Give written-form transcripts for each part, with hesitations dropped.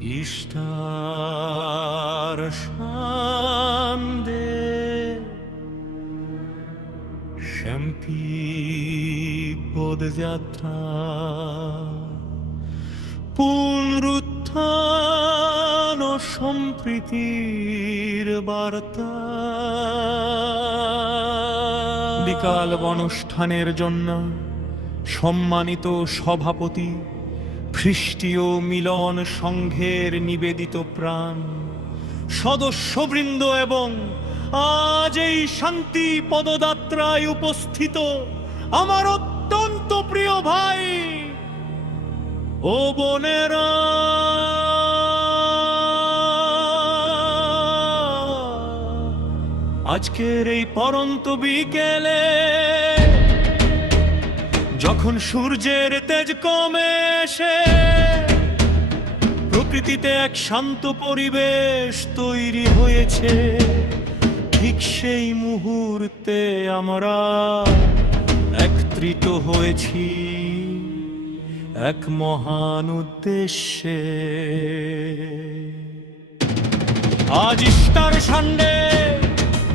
ইষ্টার সন্ধ্যে শ্যাম্পি পদযাত্রা পুনরুত্থান ও সম্প্রীতির বার্তা। বিকাল অনুষ্ঠানের জন্য সম্মানিত সভাপতি খ্রিস্টীয় মিলন সংঘের নিবেদিত প্রাণ সদস্যবৃন্দ এবং আজ এই শান্তি পদযাত্রায় উপস্থিত আমার অত্যন্ত প্রিয় ভাই ও বোনেরা, আজকের এই পরন্ত বিকেলে যখন সূর্যের তেজ কমে এসে প্রকৃতিতে এক শান্ত পরিবেশ তৈরি হয়েছে, ঠিক সেই মুহূর্তে আমরা একত্রিত হয়েছি এক মহান উদ্দেশ্যে। আজ ইস্টার সানডে,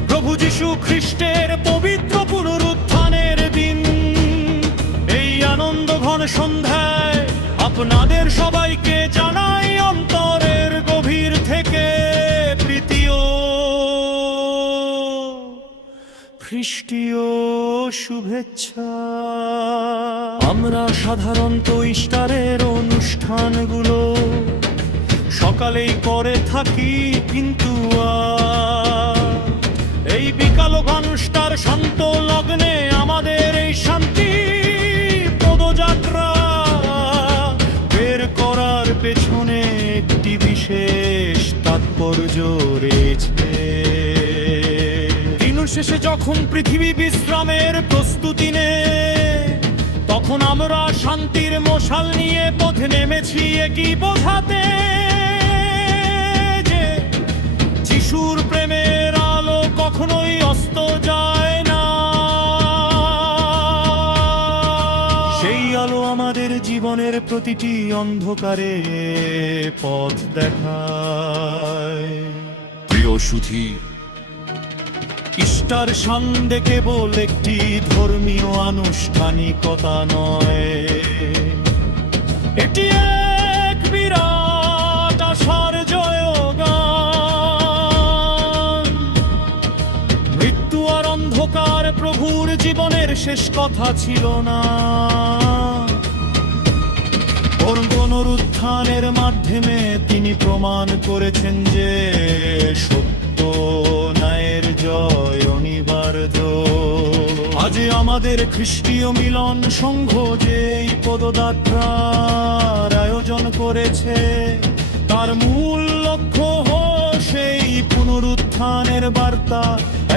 প্রভু যীশু খ্রিস্টের পবিত্র পুনরুত্থানের দিন। এই আনন্দ ঘন সন্ধ্যায় আপনাদের সবাইকে জানাই অন্তরের গভীর থেকে প্রীতি ও খ্রিস্টীয় শুভেচ্ছা। আমরা সাধারণত ইস্টারের অনুষ্ঠানগুলো সকালেই করে থাকি, কিন্তু এই বিকাল ঘনষ্টার শান্ত লগ্নে আমাদের এই শান্তি পদযাত্রা বের করার পেছনে একটি বিশেষ তাৎপর্য রয়েছে। দিন শেষে যখন পৃথিবী বিশ্রামের প্রস্তুতি নেয়, তখন আমরা শান্তির মশাল নিয়ে পথে নেমেছি একই বোঝাতে যে যিশুর প্রেমের আলো কখনোই অস্ত যায় না। সেই আলো আমাদের জীবনের প্রতিটি অন্ধকারে পথ দেখায়। প্রিয় সুধী, ইস্টার সানডে কেবল একটি ধর্মীয় আনুষ্ঠানিকতা নয়, এটি এক বিরাট আশার জয়গান। মৃত্যু আর অন্ধকার প্রভুর জীবনের শেষ কথা ছিল না, পুনরুত্থানের মাধ্যমে তিনি প্রমাণ করেছেন যে সত্য ন্যায়ের জয় অনিবার্য। আজ আমাদের খ্রিস্টীয় মিলন সংঘ যে এই পদযাত্রার আয়োজন করেছে, তার মূল লক্ষ্য সেই পুনরুত্থানের বার্তা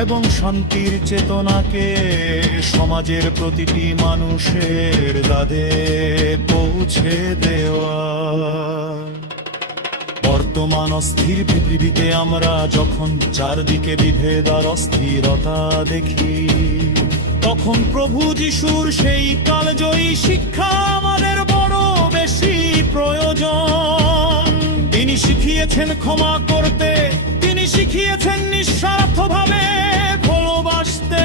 এবং শান্তির চেতনাকে সমাজের প্রতিটি মানুষের দ্বারে পৌঁছে দেওয়া। বর্তমান অস্থির পৃথিবীতে আমরা যখন চারদিকে বিভেদ আর অস্থিরতা দেখি, তখন প্রভু যিশুর সেই কালজয়ী শিক্ষা আমাদের বড় বেশি প্রয়োজন। তিনি শিখিয়েছেন ক্ষমা করতে, তিনি শিখিয়েছেন নিঃস্বার্থভাবে ভালোবাসতে।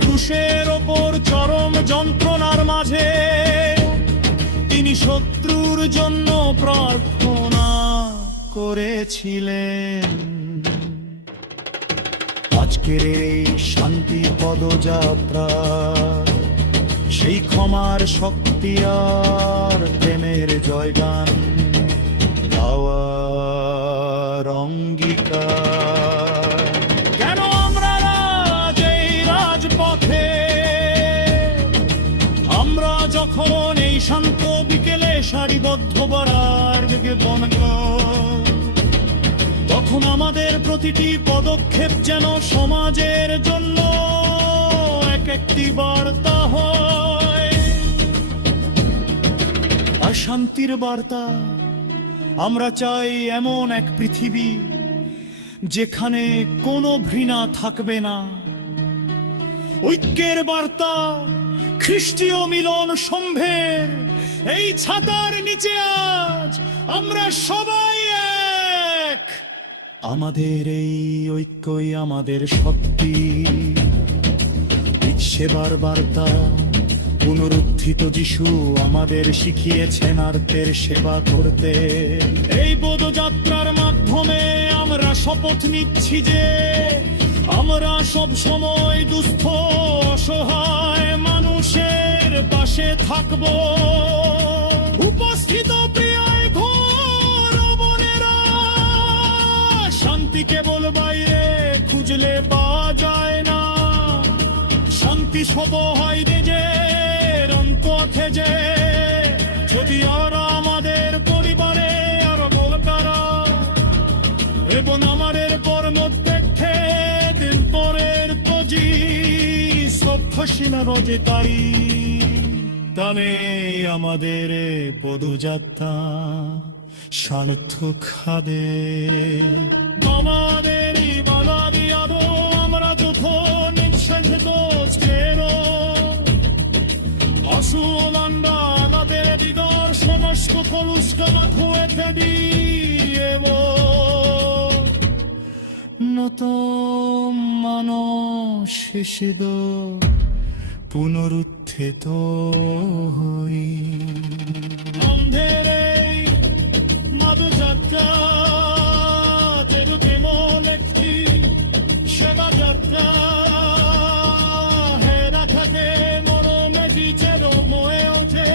ক্রুশের ওপর চরম যন্ত্রণার মাঝে তিনি শত্রুর জন্য প্রার্থনা করেছিলেন। আজকের এই শান্তি পদযাত্রা সেই ক্ষমার শক্তি আর প্রেমের জয়গান গাওয়ার অঙ্গীকার। কেন আমরা আজ এই রাজপথে, আমরা যখন এই শান্ত বিকেলে সারিবদ্ধ বরার দিকে বনগ, তখন আমাদের প্রতিটি পদক্ষেপ যেন সমাজের জন্য এক একটি বার্তা হয়, আর শান্তির বার্তা। আমরা চাই এমন এক পৃথিবী যেখানে কোনো ঘৃণা থাকবে না। ঐক্যের বার্তা খ্রিস্টীয় মিলন সংঘের এই ছাতার নিচে আজ আমরা সবাই এক। আমাদের এই ঐক্যই আমাদের শক্তি, সেবার বার্তা পুনরুত্থিত যিশু আমাদের শিখিয়েছেন আর্তের সেবা করতে। এই বোধযাত্রার মাধ্যমে আমরা শপথ নিচ্ছি যে আমরা সব সময় দুস্থ অসহায় মানুষের পাশে থাকব। উপস্থিত প্রিয় ঘোর বোনেরা, শান্তি কেবল বাইরে খুঁজলে পাওয়া যায় না, শান্তি সব হয় নিজের অন্তরে যে। যদি আমরা আমাদের পরিবারে আরো বলতারা এবং আমাদের কর্মত্যক্ষে দিন পরের পজি সভ্যসীনা রোজে তারি, তবে আমাদের পদযাত্রা সার্থক হবে। আমাদের বালাদি আদো আমরা যখন নিঃশেষিত অসুলন্ডা আমাদের দিগর সমস্ত কলুষ্কামা খুঁয়েতে দিয়েব। নতুন মানুষ শেষেদ পুনরুত্থিত হই। অন্ধের এই মাদযাত্রা যেন কেবল একটি সেবা যাত্রা, হেরা থাকে মরমে বিচের ময়ে ওঠে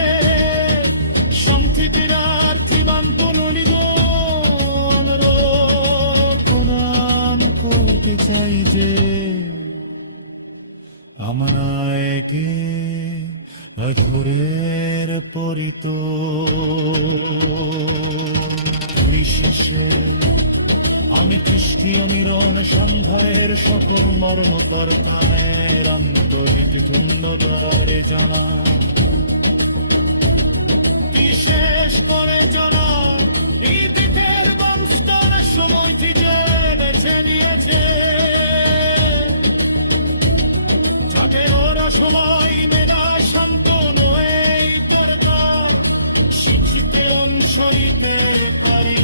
শান্তি প্রার্থীবান পুনরিগ। আমরা কোরআন করতে চাই যে আমরা একে ঘুরের পরিত বিশেষে আমি খ্রিস্টীয় মিলন সন্ধ্যায়ের সকল মর্মকর্তানের আন্তরিক ধন্যবাদে জানা, বিশেষ করে জানা এই পীঠের বংশধর সময়টি যে বেছে নিয়েছে, যাতে ওরা সবাই মেধায় শান্ত নয় করতাম শিক্ষিতে অংশ নিতে পারি।